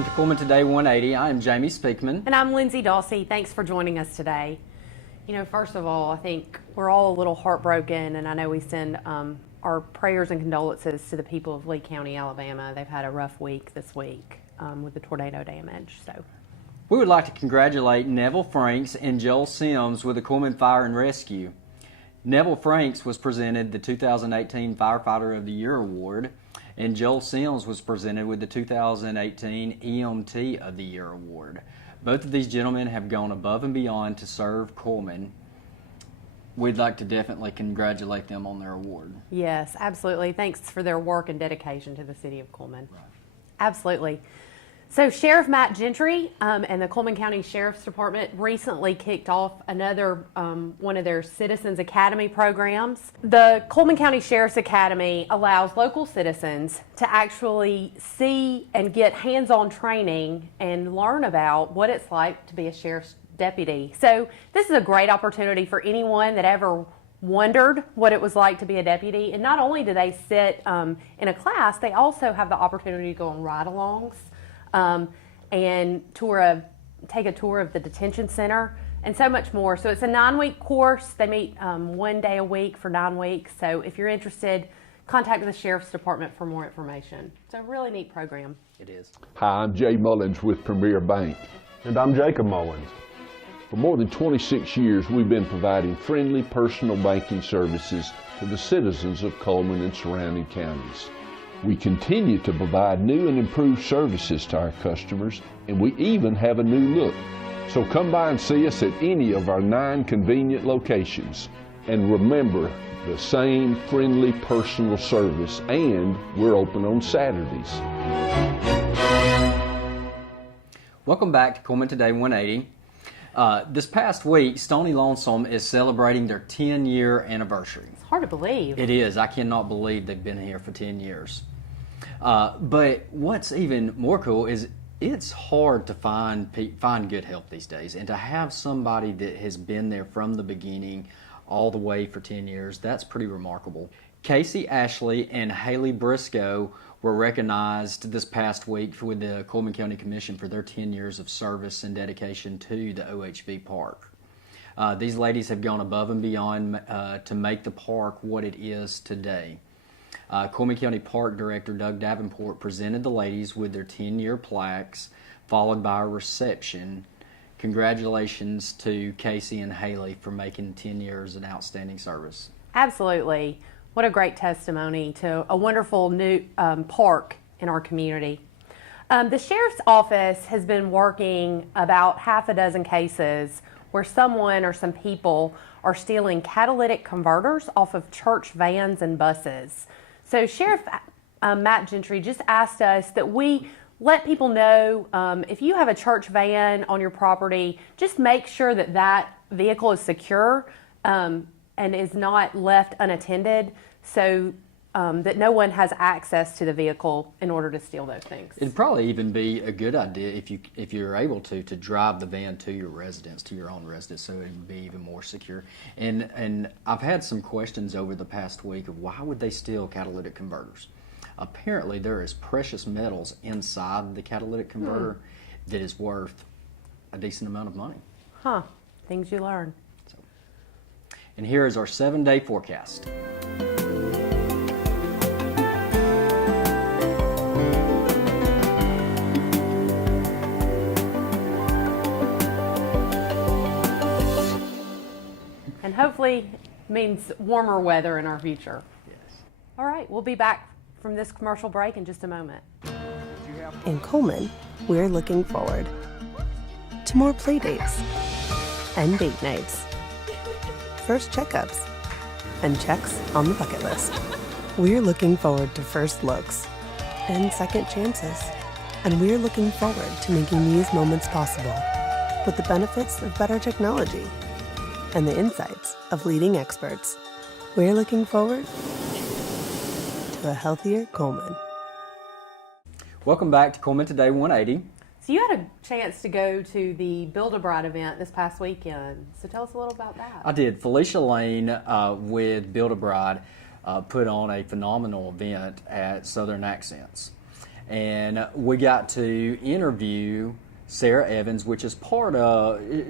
Welcome to Cullman Today 180. I am Jamie Speakman. And I'm Lindsay Dawsey. Thanks for joining us today. You know, first of all, I think we're all a little heartbroken, and I know we send our prayers and condolences to the people of Lee County, Alabama. They've had a rough week this week with the tornado damage. So, we would like to congratulate Neville Franks and Joel Sims with the Cullman Fire and Rescue. Neville Franks was presented the 2018 Firefighter of the Year Award, and Joel Sims was presented with the 2018 EMT of the Year Award. Both of these gentlemen have gone above and beyond to serve Cullman. We'd like to definitely congratulate them on their award. yes, absolutely. Thanks for their work and dedication to the city of Cullman. Right. Absolutely. So Sheriff Matt Gentry and the Cullman County Sheriff's Department recently kicked off another one of their Citizens Academy programs. The Cullman County Sheriff's Academy allows local citizens to actually see and get hands-on training and learn about what it's like to be a sheriff's deputy. So this is a great opportunity for anyone that ever wondered what it was like to be a deputy. And not only do they sit in a class, they also have the opportunity to go on ride-alongs. And take a tour of the detention center and so much more. So it's a 9-week course. They meet 1 day a week for 9 weeks. So if you're interested, contact the Sheriff's Department for more information. It's a really neat program. It is. Hi, I'm Jay Mullins with Premier Bank. And I'm Jacob Mullins. For more than 26 years, we've been providing friendly personal banking services to the citizens of Cullman and surrounding counties. We continue to provide new and improved services to our customers, and we even have a new look. So come by and see us at any of our 9 convenient locations. And remember, the same friendly personal service, and we're open on Saturdays. Welcome back to Cullman Today 180. This past week, Stony Lonesome is celebrating their 10-year anniversary. It's hard to believe. It is. I cannot believe they've been here for 10 years. But what's even more cool is it's hard to find good help these days, and to have somebody that has been there from the beginning all the way for 10 years, that's pretty remarkable. Casey Ashley and Haley Briscoe were recognized this past week with the Cullman County Commission for their 10 years of service and dedication to the OHV Park. These ladies have gone above and beyond to make the park what it is today. Cullman County Park Director Doug Davenport presented the ladies with their 10-year plaques, followed by a reception. Congratulations to Casey and Haley for making 10 years an outstanding service. Absolutely. What a great testimony to a wonderful new park in our community. The Sheriff's Office has been working about half a dozen cases where someone or some people are stealing catalytic converters off of church vans and buses. So Sheriff Matt Gentry just asked us that we let people know if you have a church van on your property, just make sure that that vehicle is secure and is not left unattended, so that no one has access to the vehicle in order to steal those things. It'd probably even be a good idea if you're able to drive the van to your residence, to your own residence, so it would be even more secure. And I've had some questions over the past week of why would they steal catalytic converters? Apparently there is precious metals inside the catalytic converter that is worth a decent amount of money. Huh, things you learn. And here is our 7-day forecast. And hopefully means warmer weather in our future. Yes. All right, we'll be back from this commercial break in just a moment. In Cullman, we're looking forward to more play dates and date nights, first checkups, and checks on the bucket list. We're looking forward to first looks and second chances, and we're looking forward to making these moments possible with the benefits of better technology and the insights of leading experts. We're looking forward to a healthier Cullman. Welcome back to Cullman Today 180. So you had a chance to go to the Build-A-Bride event this past weekend. So tell us a little about that. I did. Felicia Lane with Build-A-Bride put on a phenomenal event at Southern Accents. and we got to interview Sarah Evans, which is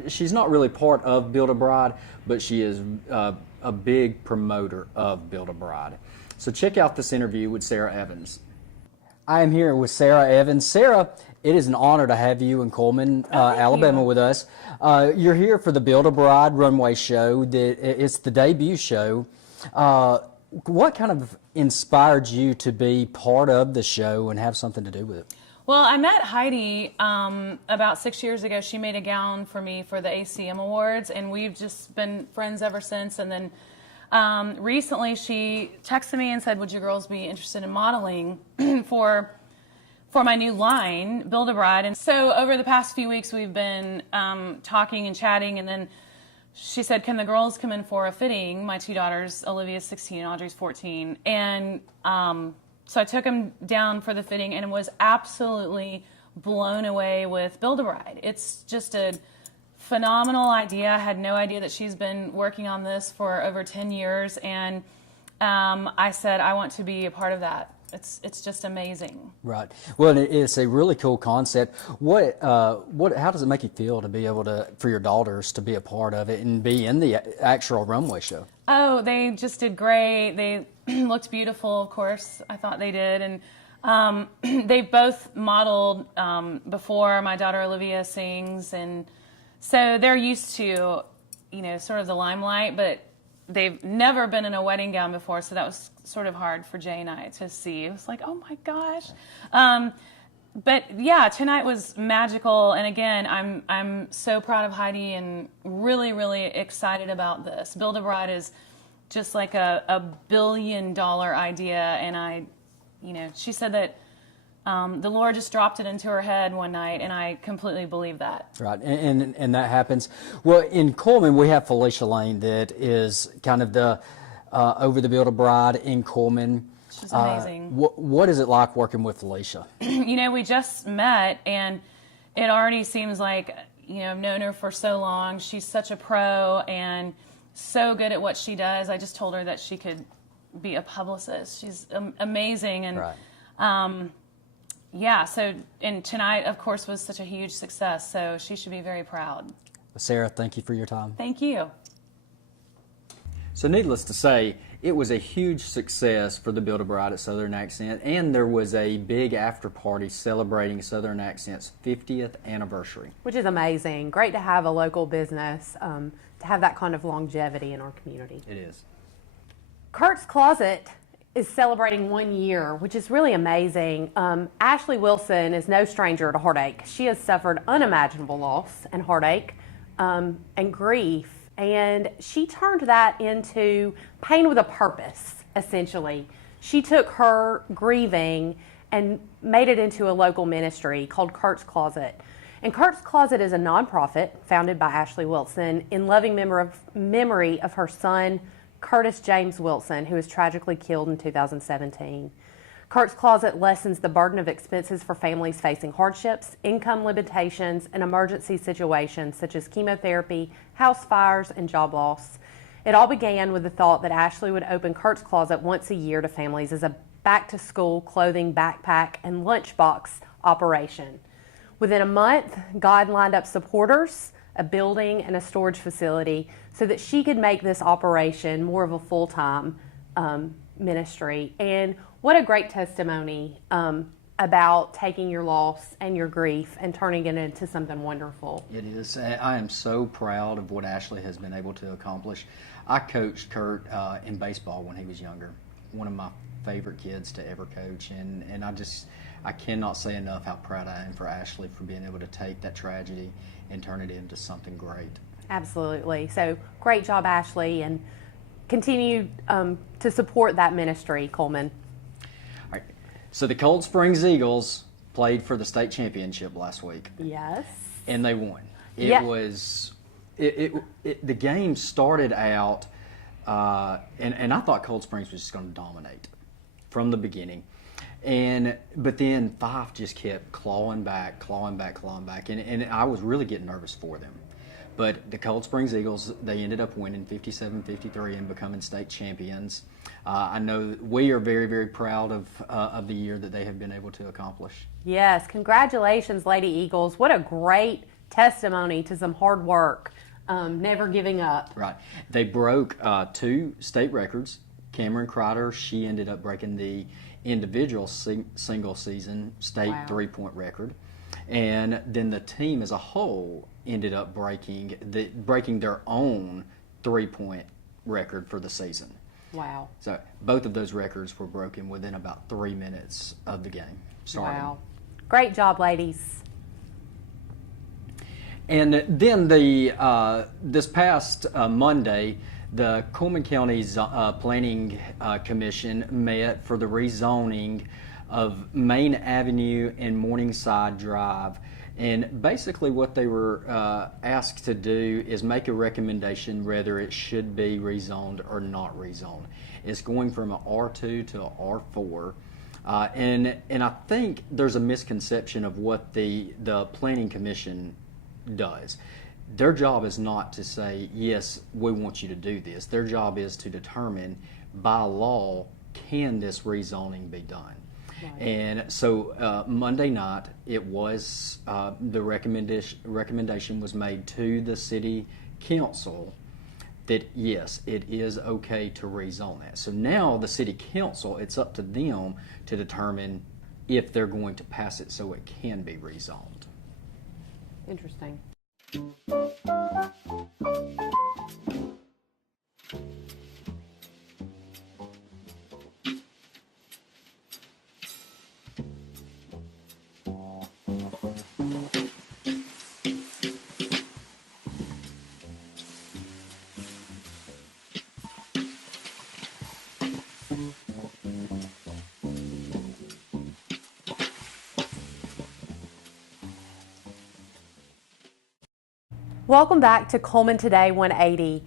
she's not really part of Build-A-Bride, but she is a big promoter of Build-A-Bride. So check out this interview with Sarah Evans. I am here with Sarah Evans. Sarah, it is an honor to have you in Cullman, Alabama with us. You're here for the Build-A-Bride runway show. It's the debut show. What kind of inspired you to be part of the show and have something to do with it? Well, I met Heidi about 6 years ago. She made a gown for me for the ACM Awards, and we've just been friends ever since. And then recently she texted me and said, would you girls be interested in modeling for my new line, Build-A-Bride? And so over the past few weeks we've been talking and chatting, and then she said, can the girls come in for a fitting? My two daughters, Olivia's 16 and Audrey's 14. And so I took them down for the fitting and was absolutely blown away with Build-A-Bride. It's just a phenomenal idea. I had no idea that she's been working on this for over 10 years. And I said, I want to be a part of that. It's just amazing. Right. Well, it's a really cool concept. How does it make you feel to be able for your daughters to be a part of it and be in the actual runway show? Oh, they just did great. They looked beautiful, of course. I thought they did. And they both modeled before. My daughter Olivia sings, and so they're used to, sort of the limelight, but they've never been in a wedding gown before, so that was sort of hard for Jay and I to see. It was like, oh my gosh. But yeah, tonight was magical, and again, I'm so proud of Heidi and really, really excited about this. Build-A-Bride is just like a $1 billion idea, and she said that the Lord just dropped it into her head one night, and I completely believe that. Right, and that happens. Well, in Cullman, we have Felicia Lane that is kind of the over the Build-A-Bride in Cullman. She's amazing. What is it like working with Felicia? We just met, and it already seems like, I've known her for so long. She's such a pro and so good at what she does. I just told her that she could be a publicist. She's amazing. And right. Yeah, and tonight, of course, was such a huge success, so she should be very proud. Sarah, thank you for your time. Thank you. So needless to say, it was a huge success for the Build-A-Bride at Southern Accent, and there was a big after party celebrating Southern Accent's 50th anniversary. Which is amazing. Great to have a local business, to have that kind of longevity in our community. It is. Kurt's Closet is celebrating 1 year, which is really amazing. Ashley Wilson is no stranger to heartache. She has suffered unimaginable loss and heartache and grief, and she turned that into pain with a purpose, essentially. She took her grieving and made it into a local ministry called Kurt's Closet. And Kurt's Closet is a nonprofit founded by Ashley Wilson in loving memory of her son, Curtis James Wilson, who was tragically killed in 2017. Kurt's Closet lessens the burden of expenses for families facing hardships, income limitations, and emergency situations such as chemotherapy, house fires, and job loss. It all began with the thought that Ashley would open Kurt's Closet once a year to families as a back-to-school clothing, backpack, and lunchbox operation. Within a month, God lined up supporters, a building, and a storage facility so that she could make this operation more of a full-time ministry. And what a great testimony about taking your loss and your grief and turning it into something wonderful. It is. I am so proud of what Ashley has been able to accomplish. I coached Kurt in baseball when he was younger. One of my favorite kids to ever coach, and I cannot say enough how proud I am for Ashley for being able to take that tragedy and turn it into something great. Absolutely. So great job, Ashley, and continue to support that ministry, Cullman. All right. So the Cold Springs Eagles played for the state championship last week. Yes. And they won. The game started out, and I thought Cold Springs was just going to dominate from the beginning. But then Fife just kept clawing back, and I was really getting nervous for them. But the Cold Springs Eagles, they ended up winning 57-53 and becoming state champions. I know we are very, very proud of the year that they have been able to accomplish. Yes, congratulations, Lady Eagles. What a great testimony to some hard work, never giving up. Right. They broke 2 state records. Cameron Crider, she ended up breaking the individual single season state three-point record. And then the team as a whole ended up breaking their own three-point record for the season. Wow. So both of those records were broken within about 3 minutes of the game starting. Wow. Great job, ladies. And then this past Monday, the Cullman County's Planning Commission met for the rezoning of Main Avenue and Morningside Drive. And basically what they were asked to do is make a recommendation whether it should be rezoned or not rezoned. It's going from an R2 to an R4. And I think there's a misconception of what the Planning Commission does. Their job is not to say, yes, we want you to do this. Their job is to determine by law, can this rezoning be done? Right. And so Monday night, it was the recommendation was made to the city council that yes, it is okay to rezone that. So now the city council, it's up to them to determine if they're going to pass it so it can be rezoned. Interesting. Welcome back to Cullman Today 180.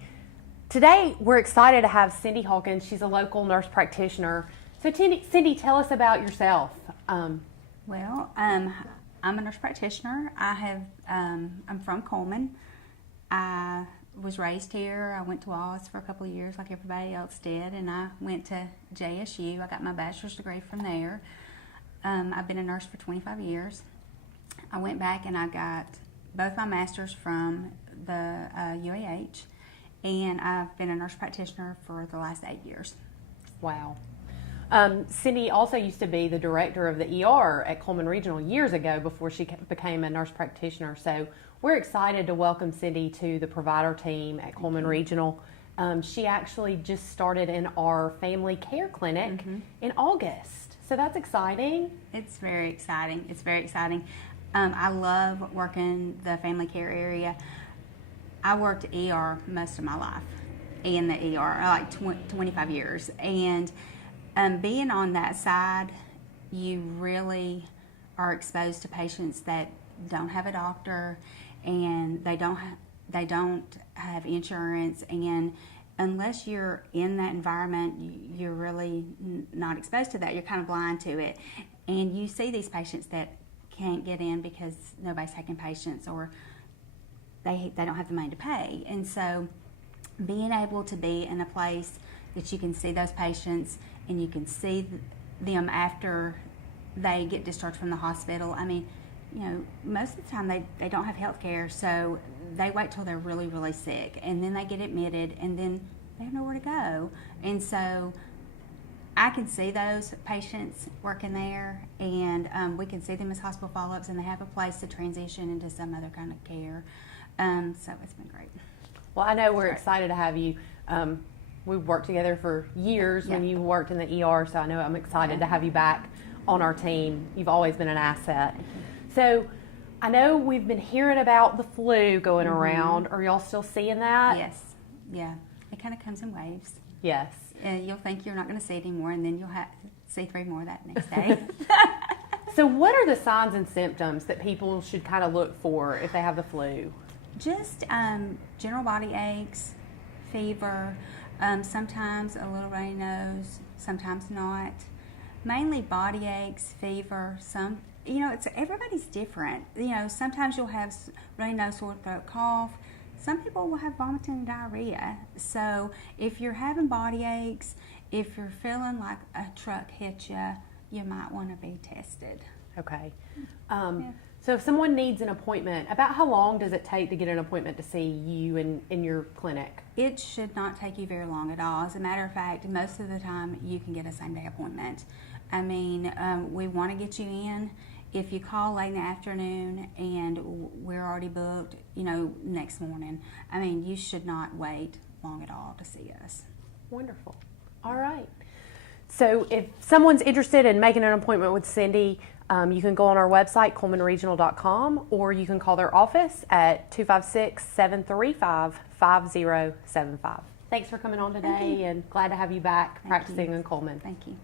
Today we're excited to have Cindy Hawkins. She's a local nurse practitioner. So Cindy, tell us about yourself. Well, I'm a nurse practitioner. I'm from Cullman. I was raised here. I went to Wallace for a couple of years like everybody else did, and I went to JSU. I got my bachelor's degree from there. I've been a nurse for 25 years. I went back and I got both my masters from the UAH, and I've been a nurse practitioner for the last 8 years. Wow. Cindy also used to be the director of the ER at Cullman Regional years ago before she became a nurse practitioner. So we're excited to welcome Cindy to the provider team at Cullman Regional. She actually just started in our family care clinic in August. So that's exciting. It's very exciting. It's very exciting. I love working the family care area. I worked ER most of my life in the ER, like 25 years. And being on that side, you really are exposed to patients that don't have a doctor and they don't have insurance. And unless you're in that environment, you're really not exposed to that. You're kind of blind to it. And you see these patients that can't get in because nobody's taking patients or they don't have the money to pay. And so being able to be in a place that you can see those patients and you can see them after they get discharged from the hospital. I mean, you know, most of the time they don't have health care, so they wait till they're really, really sick, and then they get admitted, and then they have nowhere to go. And so I can see those patients working there, and we can see them as hospital follow-ups, and they have a place to transition into some other kind of care. So it's been great. Well, I know we're excited to have you. We've worked together for years when you worked in the ER, so I know I'm excited to have you back on our team. You've always been an asset. So I know we've been hearing about the flu going around. Are y'all still seeing that? Yes. Yeah. It kind of comes in waves. Yes. You'll think you're not going to see it anymore, and then you'll see 3 more that next day. So what are the signs and symptoms that people should kind of look for if they have the flu? Just general body aches, fever, sometimes a little runny nose, sometimes not. Mainly body aches, fever, everybody's different. Sometimes you'll have runny nose, sore throat, cough. some people will have vomiting and diarrhea. So if you're having body aches, if you're feeling like a truck hit you, you might want to be tested. Okay. So if someone needs an appointment, about how long does it take to get an appointment to see you in your clinic? It should not take you very long at all. As a matter of fact, most of the time you can get a same-day appointment. I mean, we want to get you in. If you call late in the afternoon and we're already booked, next morning, I mean, you should not wait long at all to see us. Wonderful. All right. So if someone's interested in making an appointment with Cindy, you can go on our website, cullmanregional.com, or you can call their office at 256-735-5075. Thanks for coming on today, and glad to have you back practicing in Cullman. Thank you.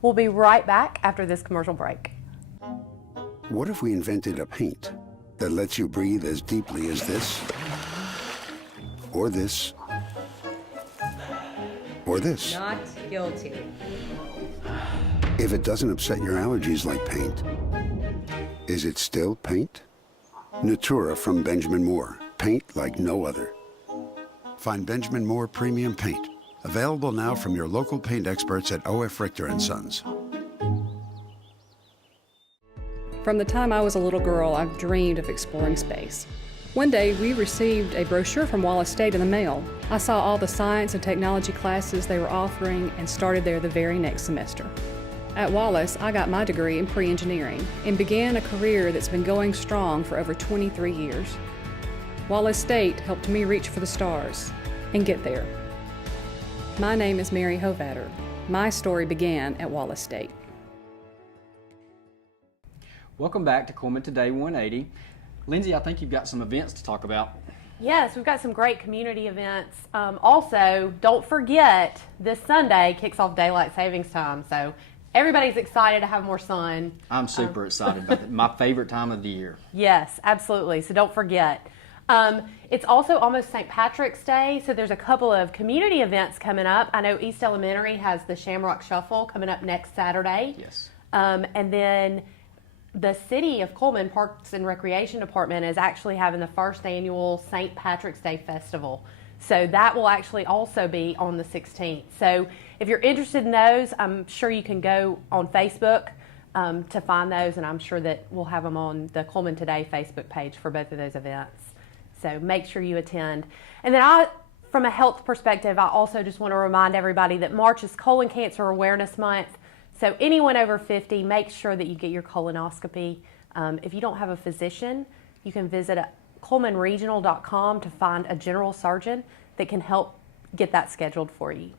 We'll be right back after this commercial break. What if we invented a paint that lets you breathe as deeply as this, or this, or this? Not guilty. If it doesn't upset your allergies like paint, is it still paint? Natura from Benjamin Moore. Paint like no other. Find Benjamin Moore Premium Paint. Available now from your local paint experts at O.F. Richter & Sons. From the time I was a little girl, I've dreamed of exploring space. One day, we received a brochure from Wallace State in the mail. I saw all the science and technology classes they were offering and started there the very next semester. At Wallace, I got my degree in pre-engineering and began a career that's been going strong for over 23 years. Wallace State helped me reach for the stars and get there. My name is Mary Hovatter. My story began at Wallace State. Welcome back to Cullman Today 180. Lindsay, I think you've got some events to talk about. Yes, we've got some great community events. Also, don't forget, this Sunday kicks off Daylight Savings Time, so everybody's excited to have more sun. I'm super excited about it. My favorite time of the year. Yes, absolutely, so don't forget. It's also almost St. Patrick's Day, so there's a couple of community events coming up. I know East Elementary has the Shamrock Shuffle coming up next Saturday. Yes. And then the City of Cullman Parks and Recreation Department is actually having the first annual St. Patrick's Day Festival. So that will actually also be on the 16th. So if you're interested in those, I'm sure you can go on Facebook to find those, and I'm sure that we'll have them on the Cullman Today Facebook page for both of those events. So make sure you attend. And then from a health perspective, I also just want to remind everybody that March is Colon Cancer Awareness Month. So anyone over 50, make sure that you get your colonoscopy. If you don't have a physician, you can visit cullmanregional.com to find a general surgeon that can help get that scheduled for you.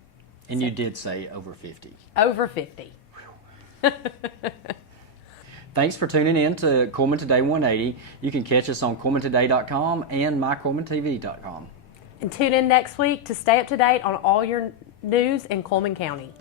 And you did say over 50. Over 50. Thanks for tuning in to Cullman Today 180. You can catch us on CullmanToday.com and MyCullmanTV.com. And tune in next week to stay up to date on all your news in Cullman County.